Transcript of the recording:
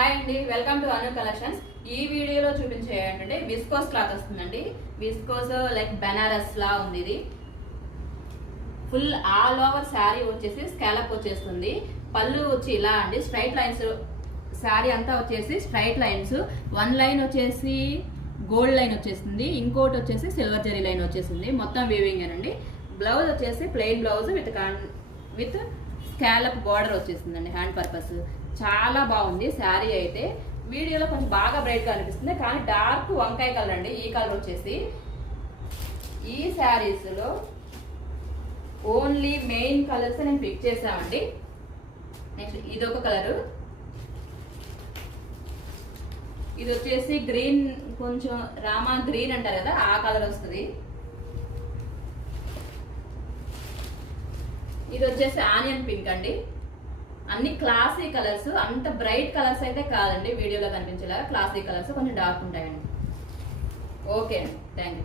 Hi అండి, welcome to Anu collections. ఈ వీడియోలో చూపించే ఏంటంటే విస్కోస్ క్లాత్ వస్తుందండి. విస్కోస్ లైక్ బెనారస్ లా ఉంది. ఇది ఫుల్ ఆల్ ఓవర్ శారీ వచ్చేసి స్కాలప్ వచ్చేస్తుంది. పళ్ళు వచ్చి ఇలా అండి, స్ట్రైట్ లైన్స్. శారీ అంతా వచ్చేసి స్ట్రైట్ లైన్స్. వన్ లైన్ వచ్చేసి గోల్డ్ లైన్ వచ్చేసింది, ఇంకోటి వచ్చేసి సిల్వర్ జరీ లైన్ వచ్చేసింది. మొత్తం వీవింగ్ అండి. బ్లౌజ్ వచ్చేసి plain blouse with scallop border వచ్చేసిందండి, హ్యాండ్ పర్పస్. చాలా బాగుంది శారీ అయితే. వీడియోలో కొంచెం బాగా బ్రైట్ గా అనిపిస్తుంది, కానీ డార్క్ వంకాయ కలర్ అండి. ఈ కలర్ వచ్చేసి ఈ శారీస్ లో ఓన్లీ మెయిన్ కలర్స్ నేను పిక్ చేసామండి. నెక్స్ట్ ఇదొక కలరు, ఇది వచ్చేసి గ్రీన్, కొంచెం రామా గ్రీన్ అంటారు కదా, ఆ కలర్ వస్తుంది. ఇది వచ్చేసి ఆనియన్ పింక్ అండి. అన్ని క్లాసీ కలర్స్, అంత బ్రైట్ కలర్స్ అయితే కాదండి. వీడియోలో కనిపించేలాగా క్లాసీ కలర్స్, కొంచెం డార్క్ ఉంటాయండి. ఓకే అండి, థ్యాంక్ యూ.